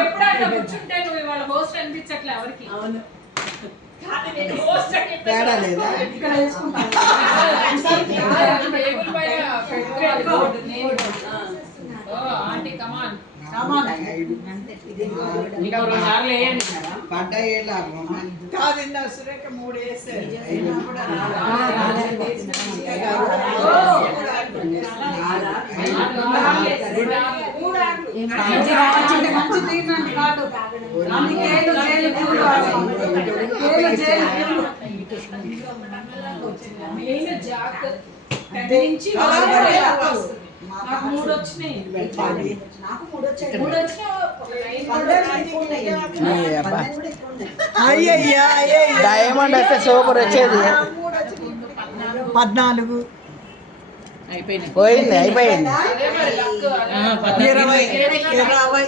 ఎప్పుడైనా కూర్చుంటే నువ్వు ఇవాళ హోస్ట్ అనిపించట్లే ఎవరికి. అవును తేడా లేదా ఇక్కడ ఆంటీ కమాన్ పడ్డాయేలా కాదు సురేఖ 3 వేసారు నాకు 3 వచ్చినాయి. డైమండ్ అయితే సూపర్ వచ్చేది. 14 పోయింది అయిపోయింది. 20